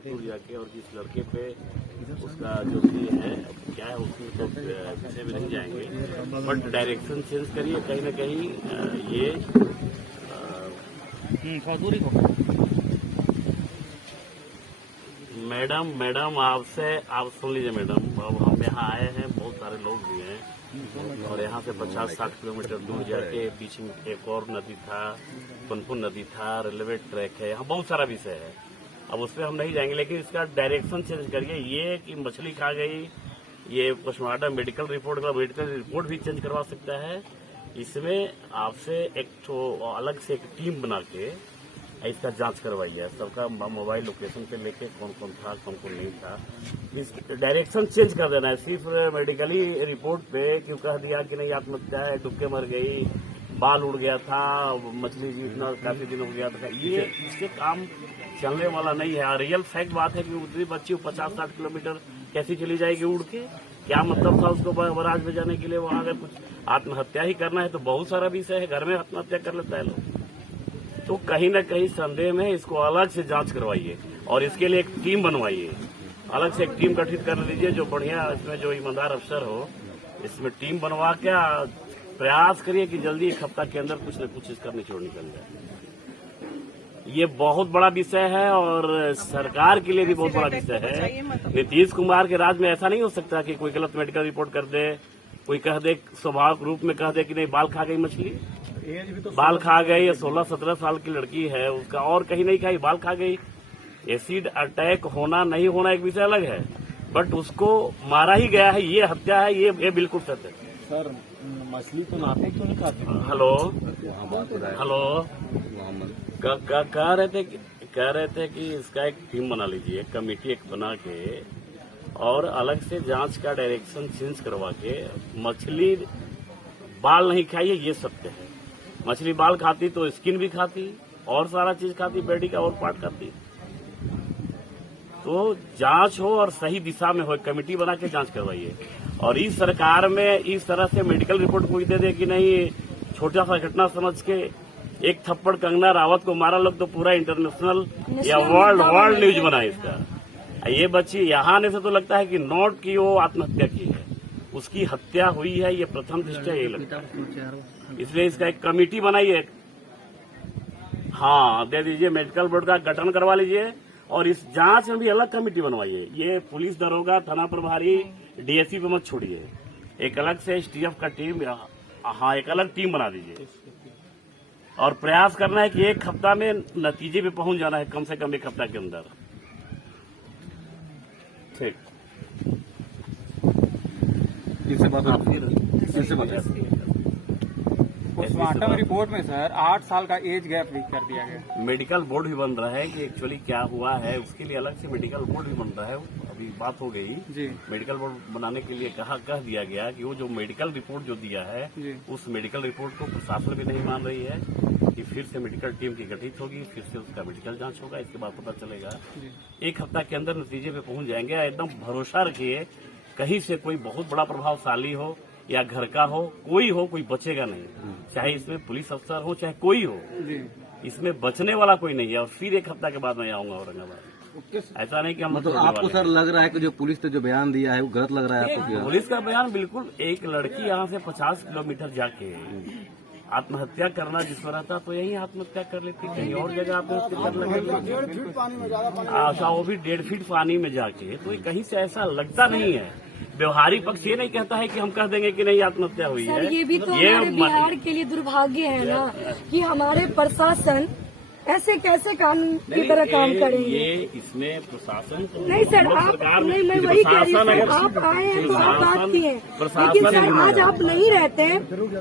जाके और जिस लड़के पे उसका जो भी है क्या है उसमें तो विषय में नहीं जाएंगे, बट डायरेक्शन चेंज करिए कहीं ना कहीं ये मैडम आपसे आप सुन लीजिए मैडम, अब हम यहाँ आए हैं, बहुत सारे लोग भी हैं और यहाँ से 50-60 किलोमीटर दूर जाके बीच में एक और नदी था, पुनपुन नदी था, रेलवे ट्रैक है, यहाँ बहुत सारा विषय है। अब उस पर हम नहीं जाएंगे, लेकिन इसका डायरेक्शन चेंज करिए। ये कि मछली खा गई, ये पोस्टमार्टम मेडिकल रिपोर्ट भी चेंज करवा सकता है। इसमें आपसे एक तो अलग से एक टीम बना के इसका जांच करवाइए, सबका मोबाइल लोकेशन पे लेके कौन कौन था कौन कौन नहीं था। इस डायरेक्शन चेंज कर देना है, सिर्फ मेडिकली रिपोर्ट पे क्यों कह दिया कि नहीं आत्महत्या है, डूब के मर गई, बाल उड़ गया था, मछली जीतना काफी दिन हो गया था, ये इससे काम चलने वाला नहीं है। रियल फैक्ट बात है कि उतनी बच्ची 50-60 किलोमीटर कैसी चली जाएगी उड़ के, क्या मतलब था उसको बराज में जाने के लिए। वहां अगर कुछ आत्महत्या ही करना है तो बहुत सारा विषय है, घर में आत्महत्या कर लेता है लोग। तो कहीं न कहीं संदेह में इसको अलग से जांच करवाइए और इसके लिए एक टीम बनवाइए, अलग से एक टीम गठित कर लीजिए जो बढ़िया, इसमें जो ईमानदार अफसर हो, इसमें टीम बनवा के प्रयास करिए कि जल्दी एक हफ्ता के अंदर कुछ न कुछ इसका निचोड़ निकल जाए। ये बहुत बड़ा विषय है और सरकार के लिए भी बहुत बड़ा विषय है। नीतीश कुमार के राज में ऐसा नहीं हो सकता कि कोई गलत मेडिकल रिपोर्ट कर दे, कोई कह दे स्वाभाविक रूप में कह दे कि नहीं बाल खा गई मछली, बाल खा गई, या 16-17 साल की लड़की है उसका और कहीं नहीं खाई, बाल खा गई। एसिड अटैक होना नहीं होना एक विषय अलग है, बट उसको मारा ही गया है, ये हत्या है, ये बिल्कुल सत्य है। सर मछली तो नाते क्यों नहीं खाते? हेलो कह रहे थे कि इसका एक टीम बना लीजिए, कमेटी एक बना के और अलग से जांच का डायरेक्शन चेंज करवा के। मछली बाल नहीं खाइए ये सत्य है, मछली बाल खाती तो स्किन भी खाती और सारा चीज खाती, बॉडी का और पार्ट खाती। तो जांच हो और सही दिशा में हो, कमेटी बना के जांच करवाइए। और इस सरकार में इस तरह से मेडिकल रिपोर्ट कोई दे दे कि नहीं, छोटा सा घटना समझ के एक थप्पड़ कंगना रावत को मारा लोग तो पूरा इंटरनेशनल या वर्ल्ड न्यूज बना इसका। ये बच्ची यहाँ आने से तो लगता है कि नोट की वो आत्महत्या की है, उसकी हत्या हुई है, ये प्रथम दृष्टया यही लगता है। इसलिए इसका एक कमेटी बनाइए, हाँ दे दीजिए, मेडिकल बोर्ड का गठन करवा लीजिए और इस जांच में भी अलग कमेटी बनवाइए। ये पुलिस दरोगा, थाना प्रभारी, डीएसपी पे मत छोड़िए, एक अलग से एसटीएफ का टीम, हाँ एक अलग टीम बना दीजिए और प्रयास करना है कि एक हफ्ता में नतीजे पे पहुंच जाना है, कम से कम एक हफ्ता के अंदर। ठीक, इससे पोस्टमार्टम रिपोर्ट में सर 8 साल का एज गैप लिख कर दिया गया। मेडिकल बोर्ड भी बन रहा है कि एक्चुअली क्या हुआ है, उसके लिए अलग से मेडिकल बोर्ड भी बन रहा है। अभी बात हो गई जी, मेडिकल बोर्ड बनाने के लिए कह दिया गया कि वो जो मेडिकल रिपोर्ट जो दिया है उस मेडिकल रिपोर्ट को प्रशासन भी नहीं मान रही है कि फिर से मेडिकल टीम की गठित होगी, फिर से उसका मेडिकल जांच होगा, इसके बाद पता चलेगा। एक हफ्ता के अंदर नतीजे पे पहुंच जाएंगे। एकदम भरोसा रखिए, कहीं से कोई बहुत बड़ा प्रभावशाली हो या घर का हो, कोई बचेगा नहीं, चाहे इसमें पुलिस अफसर हो चाहे कोई हो, इसमें बचने वाला कोई नहीं है। और फिर एक हफ्ता के बाद मैं आऊंगा औरंगाबाद। ऐसा नहीं कि हम मतलब आपको सर लग रहा है कि जो पुलिस ने जो बयान दिया है वो गलत लग रहा है आपको? पुलिस का बयान बिल्कुल, एक लड़की यहाँ से 50 किलोमीटर जाके आत्महत्या करना जिसमें रहता तो यही आत्महत्या कर लेती, कहीं और जगह आपने अच्छा वो भी 1.5 फीट पानी में जाके, तो कहीं से ऐसा लगता नहीं है। व्यवहारिक पक्ष ये नहीं कहता है कि हम कह देंगे कि नहीं आत्महत्या हुई है। ये भी तो हमारे बिहार के लिए दुर्भाग्य है ना कि हमारे प्रशासन ऐसे कैसे कानून की तरह काम करेंगे। ये इसमें प्रशासन तो नहीं सर, आप नहीं, मैं वही कह रही हूँ, आप आए हैं तो आप बात किए, लेकिन सर आज आप नहीं रहते,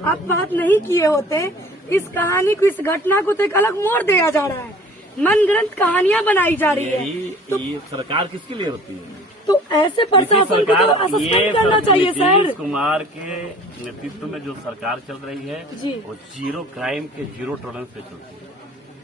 आप बात नहीं किए होते, इस कहानी को, इस घटना को तो एक अलग मोड़ दिया जा रहा है, मनगढ़ंत कहानियां बनाई जा रही है। तो ये सरकार किसके लिए होती है? तो ऐसे प्रशासन को तो सस्पेंड करना चाहिए सर। नीतीश कुमार के नेतृत्व में जो सरकार चल रही है वो जीरो क्राइम के जीरो टॉलरेंस पे चलती है।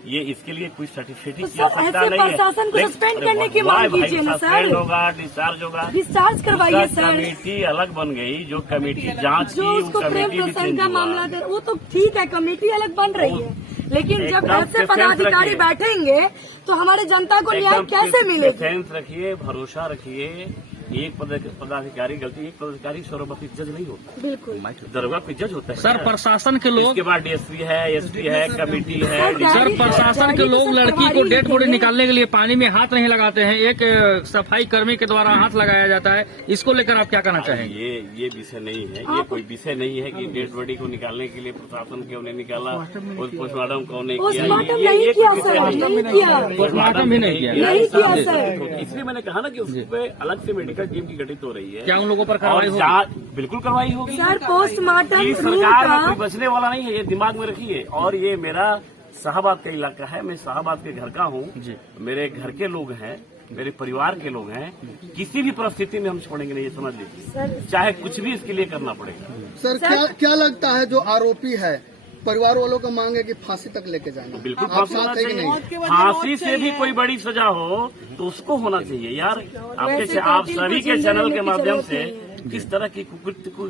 ये इसके लिए कोई सर्टिफिकेट तो की सर, आवश्यकता ऐसे नहीं है। प्रशासन को लेकिन- सस्पेंड अरे करने की वाह मांग भाई, कीजिए ना सर। सस्पेंड होगा, डिस्चार्ज होगा। डिस्चार्ज करवाइए उसका सर। कमेटी अलग बन गई, जो कमेटी जांच की जो उस उसको प्रेम कमेटी भी प्रसंग चेंज का हुआ। मामला दे, वो तो ठीक है, कमेटी अलग बन रही है, लेकिन जब एकदम ऐसे डिफेंस पदाधिकारी रखिए। बैठेंगे तो हमारे जनता को न्याय एकदम कैसे मिलेगी? डिफेंस रखिए, भरोसा रखिए। एक पदाधिकारी गलती, एक पदाधिकारी सर्वोपरि जज नहीं होता, बिल्कुल दरोगा कोई जज होता है। सर प्रशासन के लोग इसके बाद डीएसपी है, एसपी है, कमेटी है। सर प्रशासन के लोग लड़की को डेड बॉडी निकालने के लिए पानी में हाथ नहीं लगाते हैं, एक सफाई कर्मी के द्वारा हाथ लगाया जाता है, इसको लेकर आप क्या कहना चाहेंगे? ये विषय नहीं है, ये कोई विषय नहीं है कि डेड बॉडी को निकालने के लिए प्रशासन क्यों नहीं निकाला और पोस्टमार्टम कौन नहीं किया। पोस्टमार्टम ये नहीं कोई किया विषय सर, नहीं है। नहीं किया, पोस्टमार्टम भी नहीं किया। नहीं किया सर। इसलिए मैंने कहा ना कि उस पे अलग से मेडिकल टीम की गठित हो रही है। क्या उन लोगों पर और कार्रवाई होगी? जांच बिल्कुल करवाई होगी। सर पोस्टमार्टम ये रूम सरकार में का कोई बचने वाला नहीं है, ये दिमाग में रखिए। और ये मेरा शाहबाद का इलाका है, मैं शाहबाद के घर का हूँ, मेरे घर के लोग हैं, मेरे परिवार के लोग हैं। किसी भी परिस्थिति में हम छोड़ेंगे नहीं, ये समझ लीजिए, चाहे कुछ भी इसके लिए करना पड़ेगा। सर क्या लगता है जो आरोपी है, परिवार वालों का मांग है कि फांसी तक लेके जाना? बिल्कुल आप फांसी होना साथ है कि चाहिए। नहीं? फांसी से भी कोई बड़ी सजा हो तो उसको होना चाहिए यार। वैसे आप तो सभी के जिंदा चैनल रहने के की माध्यम जरूरत से नहीं किस तरह की कुकृत्य को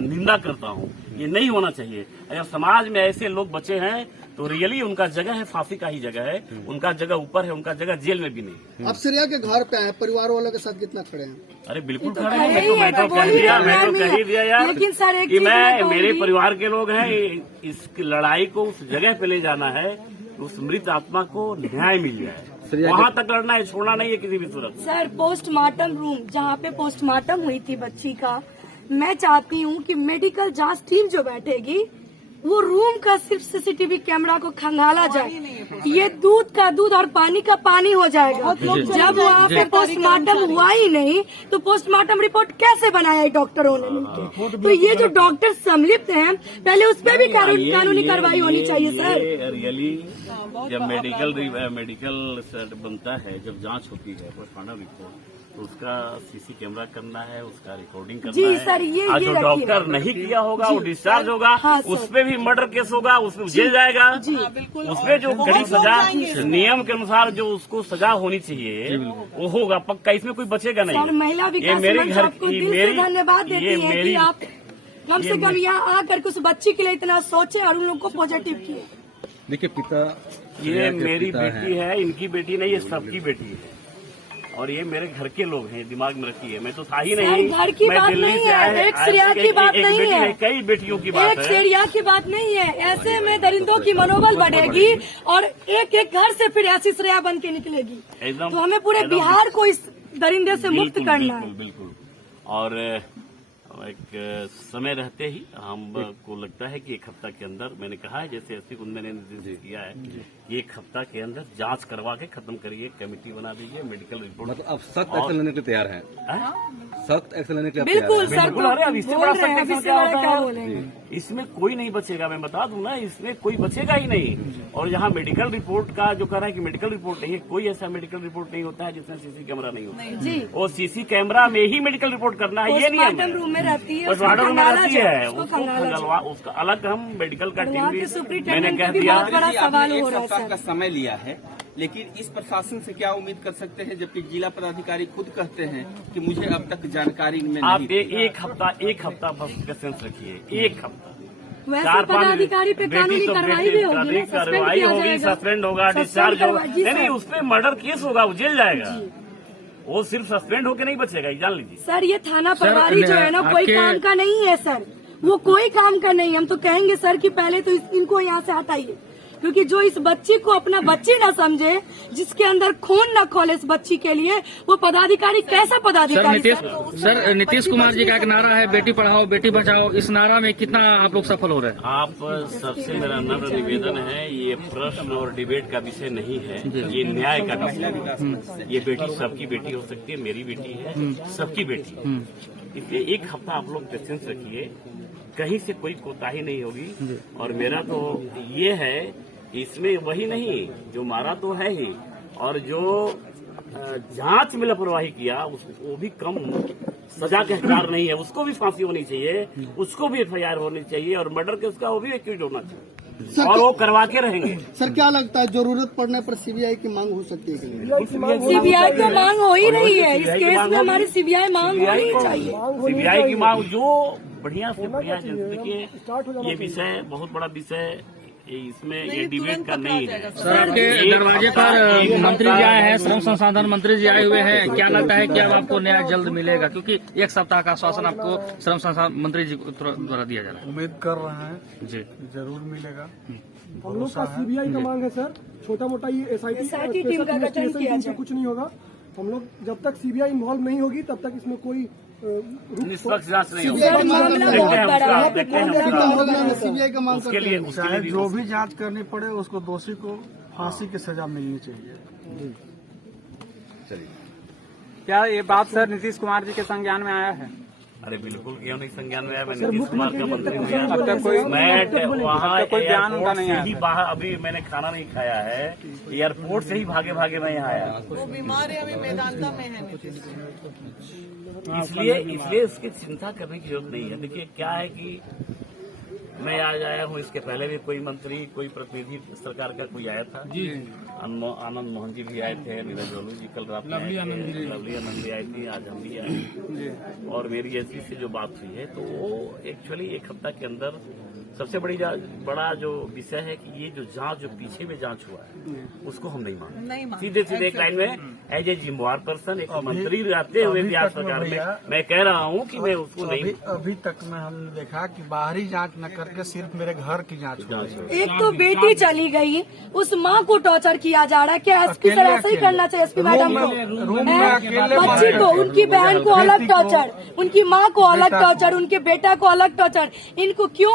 निंदा करता हूँ, ये नहीं होना चाहिए। अगर समाज में ऐसे लोग बचे हैं तो रियली उनका जगह है, फांसी का ही जगह है, उनका जगह ऊपर है, उनका जगह जेल में भी नहीं। आप श्रेया के घर पे आए, परिवार वालों के साथ कितना खड़े हैं? अरे बिल्कुल तो खड़े खड़े हैं, मैं ही तो है, कह बोलिए, दिया, मैं तो मैं कह ही दिया यार। लेकिन सर एक कि चीज मैं मेरे कहूंगी। परिवार के लोग हैं, इस लड़ाई को उस जगह पे ले जाना है, उस मृत आत्मा को न्याय मिल जाए, वहाँ तक लड़ना है, छोड़ना नहीं है किसी भी सूरत। सर पोस्टमार्टम रूम जहाँ पे पोस्टमार्टम हुई थी बच्ची का, मैं चाहती हूँ कि मेडिकल जांच टीम जो बैठेगी वो रूम का सिर्फ सीसीटीवी कैमरा को खंगाला जाए। ये दूध का दूध और पानी का पानी हो जाएगा। जब वहाँ पे पोस्टमार्टम हुआ ही नहीं तो पोस्टमार्टम रिपोर्ट कैसे बनाया है डॉक्टरों ने मिलकर? तो ये जो डॉक्टर सम्मिलित हैं, पहले उस पर भी कानूनी कार्रवाई होनी चाहिए सर। रियली जब मेडिकल बनता है, जब जांच होती है पोस्टमार्टम रिपोर्ट, तो उसका सीसी कैमरा करना है, उसका रिकॉर्डिंग करना जी है। सर, ये और जो रखिए। डॉक्टर नहीं किया होगा वो डिस्चार्ज होगा, हाँ, सर। उस पे भी मर्डर केस होगा, उसमें जेल जाएगा। उसमें जो कड़ी सजा नियम के अनुसार जो उसको सजा होनी चाहिए वो होगा पक्का, इसमें कोई बचेगा सर नहीं। महिला ये विकास मेरे मंच घर आपको की दिल से धन्यवाद देती है कि मेरी आप कम से कम यहाँ आकर के उस बच्ची के लिए इतना सोचे और उन लोग को पॉजिटिव किए। देखिए पिता ये मेरी बेटी है, इनकी बेटी नहीं, ये सबकी बेटी है। और ये मेरे घर के लोग हैं, दिमाग में रखिए। मैं तो था ही नहीं, घर की मैं बात दिल्ली नहीं से है, आया- एक श्रेया की बात एक नहीं बेटी है, कई बेटियों की बात एक है। श्रेया की बात नहीं है। ऐसे में दरिंदों की मनोबल बढ़ेगी और एक एक घर से फिर ऐसी श्रेया बन के निकलेगी। एकदम- तो हमें पूरे एकदम- बिहार को इस दरिंदे से मुक्त बिल्कुल, करना है। बिल्कुल, बिल्कुल। और एक समय रहते ही हमको लगता है कि एक हफ्ता के अंदर, मैंने कहा है जैसे एसपी कुंदन ने निर्देश किया है, एक हफ्ता के अंदर जांच करवा के खत्म करिए, कमेटी बना दीजिए, मेडिकल रिपोर्ट। मतलब अब सख्त एक्शन लेने के लिए तैयार हैं, सख्त एक्शन लेने के लिए आप तैयार बिल्कुल हैं। सर, बिल्कुल। तो अरे अब इससे बोल बड़ा रहे हैं, सख्त अब इससे क्या बड़ा होता क्या है? बोलेंगे? इसमें कोई नहीं बचेगा, मैं बता दूं ना, इसमें कोई बचेगा ही नहीं। और यहाँ मेडिकल रिपोर्ट का जो कह रहा है कि मेडिकल रिपोर्ट नहीं है, कोई ऐसा मेडिकल रिपोर्ट नहीं होता है जिसमें सीसी कैमरा नहीं होता है। जी और सीसी कैमरा में ही मेडिकल रिपोर्ट करना है, ये नियम पोस्टमार्टम है। रूम में रहती है, पोस्टमार्टम रूम में रहती है, उसको उसको खंगाला जाए। खंगलवा, उसका अलग हम मेडिकल का टीम वहाँ भी के मैंने सुप्रिंटेंडेंट कह का भी दिया। बहुत बड़ा सवाल हो रहा है एक सप्ताह सर। का समय लिया है, लेकिन इस प्रशासन से क्या उम्मीद कर सकते हैं, जबकि जिला पदाधिकारी खुद कहते हैं कि मुझे अब तक जानकारी में आप नहीं थी। एक हफ्ता बस पेशेंस रखिए, एक हफ्ता। वैसे 4-5 पदाधिकारी पे बेटी कानूनी तो कार्रवाई भी होगी, बेटी सस्पेंड कार्रवाई किया होगी, जाएगा। सस्पेंड होगा, सस्पेंड डिस्चार्ज होगा। करवा- जी, नहीं, सर। उस पर मर्डर केस होगा, वो जेल जाएगा। वो सिर्फ सस्पेंड होके नहीं बचेगा, ये जान लीजिए। सर ये थाना प्रभारी जो है ना, कोई आपके- काम का नहीं है सर, वो कोई काम का नहीं है। हम तो कहेंगे सर कि पहले तो इनको यहाँ से हटाइए, क्योंकि जो इस बच्ची को अपना बच्ची न समझे, जिसके अंदर खून न खोले इस बच्ची के लिए, वो पदाधिकारी कैसा सर पदाधिकारी? नीतीश कुमार जी का एक नारा है, बेटी पढ़ाओ बेटी बचाओ, इस नारा में कितना आप लोग सफल हो रहे हैं? आप सबसे मेरा नम्र निवेदन है, ये प्रश्न और डिबेट का विषय नहीं है, ये न्याय का विषय है। ये बेटी सबकी बेटी हो सकती है, मेरी बेटी है, सबकी बेटी है। इसलिए एक हफ्ता आप लोग पेशेंस रखिए, कहीं से कोई कोताही नहीं होगी। और मेरा तो ये है कि इसमें वही नहीं, जो मारा तो है ही, और जो जांच में लापरवाही किया वो भी कम सजा के हकदार नहीं है, उसको भी फांसी होनी चाहिए, उसको भी एफआईआर होनी चाहिए, और मर्डर केस का वो भी एक्यूज होना चाहिए। और वो करवा के रहेंगे। सर क्या लगता है जरूरत पड़ने पर सीबीआई की मांग हो सकती है कि नहीं? सीबीआई तो मांग हो ही रही है। इस केस में हमारी सीबीआई मांग होनी चाहिए। सीबीआई की मांग जो बढ़िया से बढ़िया, देखिए ये विषय बहुत बड़ा विषय, इसमें ये डिबेट का नहीं है। सर, आपके दरवाजे पर मंत्री जी आए हैं, श्रम संसाधन मंत्री जी आए हुए हैं, क्या लगता है कि अब आपको न्याय जल्द मिलेगा? क्योंकि एक सप्ताह का आश्वासन आपको श्रम संसाधन मंत्री जी द्वारा दिया जा रहा है। उम्मीद कर रहे हैं जी, जरूर मिलेगा। हम लोग का सीबीआई का मांग है सर, छोटा मोटा ये एसआईटी टीम का गठन किया से कुछ नहीं होगा। हम लोग जब तक सीबीआई इन्वॉल्व नहीं होगी तब तक इसमें कोई निष्पक्ष जांच नहीं होगी। सर, मामला बहुत बड़ा है। सीबीआई का मांग उसके लिए चाहे जो भी जांच करनी पड़े उसको दोषी को फांसी की सजा मिलनी चाहिए। क्या ये बात सर नीतीश कुमार जी के संज्ञान में आया है? अरे बिल्कुल क्यों नहीं संज्ञान में आया। मैं नीतीश कुमार का मंत्री हूँ यार। अब तक कोई मैं वहाँ कोई बयान उनका नहीं एयरपोर्ट से ही आया। बाहर, अभी मैंने खाना नहीं खाया है, एयरपोर्ट से ही भागे भागे मैं यहाँ आया। वो बीमार है, अभी मेदांता में है नीतीश। इसलिए उसकी चिंता करने की जरूरत नहीं है। देखिए क्या है कि मैं आज आया हूँ, इसके पहले भी कोई मंत्री, कोई प्रतिनिधि सरकार का कोई आया था जी। आनंद मोहन जी भी आए थे, नीरज जोलू जी कल रात में, लवली आनंद भी आई थी, आज हम भी आए। और मेरी ऐसी से जो बात हुई है, तो वो एक्चुअली एक हफ्ता के अंदर सबसे बड़ा जो विषय है कि ये जो जांच, जो पीछे में जांच हुआ है, उसको हम नहीं मानते। सीधे एक लाइन में एज ए जिम्मेवार पर्सन, एक मंत्री रहते हुए बिहार सरकार में मैं कह रहा हूँ कि मैं उसको नहीं। अभी तक में हमने देखा कि बाहरी जांच न करके सिर्फ मेरे घर की जांच हुई। एक तो बेटी चली गई, उस माँ को टॉर्चर किया जा रहा है। क्या एसपी सर ऐसा ही करना चाहिए? एसपी मैडम को, बच्ची को, उनकी बहन को अलग टॉर्चर, उनकी माँ को अलग टॉर्चर, उनके बेटा को अलग टॉर्चर। इनको क्यों?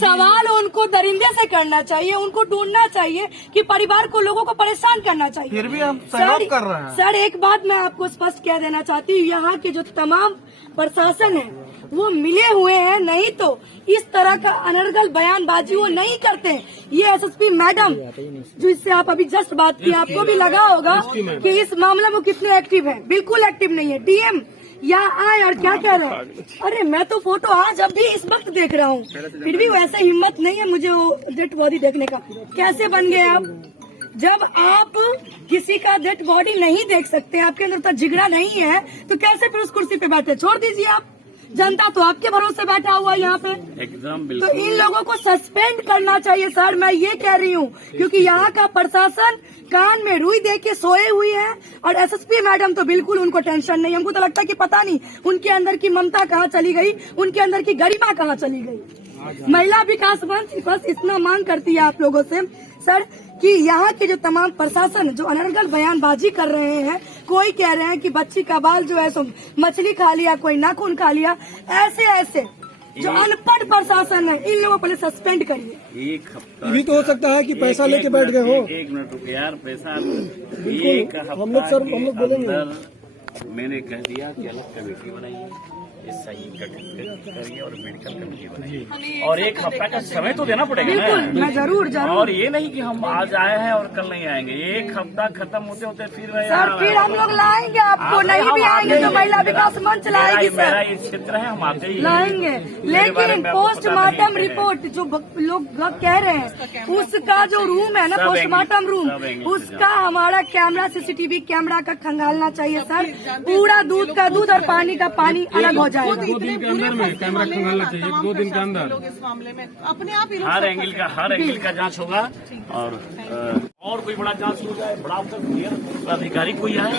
सवाल उनको दरिंदे से करना चाहिए, उनको ढूंढना चाहिए कि परिवार को, लोगों को परेशान करना चाहिए। फिर भी हम सहयोग कर रहे हैं। सर एक बात मैं आपको स्पष्ट कह देना चाहती हूँ, यहाँ के जो तमाम प्रशासन है वो मिले हुए हैं, नहीं तो इस तरह का अनर्गल बयानबाजी वो नहीं करते। ये एसएसपी मैडम जो इससे आप अभी जस्ट बात की, आपको भी लगा होगा कि इस मामले में कितने एक्टिव है। बिल्कुल एक्टिव नहीं है। डीएम या आए और क्या कह रहे हैं? अरे मैं तो फोटो आज अभी इस वक्त देख रहा हूँ, फिर भी वैसे हिम्मत नहीं है मुझे वो डेड बॉडी देखने का। कैसे बन गए आप? जब आप किसी का डेड बॉडी नहीं देख सकते, आपके अंदर तो जिगरा नहीं है, तो कैसे फिर उस कुर्सी पे बैठे? छोड़ दीजिए आप, जनता तो आपके भरोसे बैठा हुआ है यहाँ पे। एकदम तो बिल्कुल। इन लोगों को सस्पेंड करना चाहिए सर, मैं ये कह रही हूँ, क्योंकि यहाँ का प्रशासन कान में रुई दे के सोए हुई है। और एसएसपी मैडम तो बिल्कुल उनको टेंशन नहीं। हमको तो लगता है कि पता नहीं उनके अंदर की ममता कहाँ चली गई, उनके अंदर की गरिमा कहाँ चली गई। महिला विकास मंच बस इतना मांग करती है आप लोगों से सर कि यहाँ के जो तमाम प्रशासन जो अनर्गल बयानबाजी कर रहे हैं, कोई कह रहे हैं कि बच्ची का बाल जो है सो मछली खा लिया, कोई नाखून खा लिया, ऐसे जो अनपढ़ प्रशासन है, इन लोगों को पहले सस्पेंड करिए। एक हफ्ता भी तो हो सकता है कि पैसा लेके बैठ गए हो। एक मिनट रुके यार, पैसा बिल्कुल, एक हम लोग सर, हम लोग बोलेंगे। मैंने कह दिया कि अलग कमेटी बनाइए, SI गठित करिए और मेडिकल कमेटी बनाइए, और एक हफ्ता का समय तो देना पड़ेगा ना। बिल्कुल, मैं जरूर और ये नहीं कि हम आज आए हैं और कल नहीं आएंगे। एक हफ्ता खत्म होते होते फिर सर फिर हम लोग लाएंगे आपको, नहीं भी आएंगे तो महिला विकास मंच लाएगी मेरा सर, ये क्षेत्र है, हम आते ही लाएंगे। लेकिन पोस्टमार्टम रिपोर्ट जो लोग कह रहे हैं, उसका जो रूम है ना, पोस्टमार्टम रूम, उसका हमारा कैमरा, CCTV कैमरा का खंगालना चाहिए सर। पूरा दूध का दूध और पानी का पानी अलग हो जाएगा। 2 दिन के अंदर में कैमरा खंगालना चाहिए, 2 दिन के अंदर। लोग इस मामले में अपने आप ही हर एंगल का जांच होगा, और कोई बड़ा जांच हो जाए, बड़ा अफसर अधिकारी कोई आए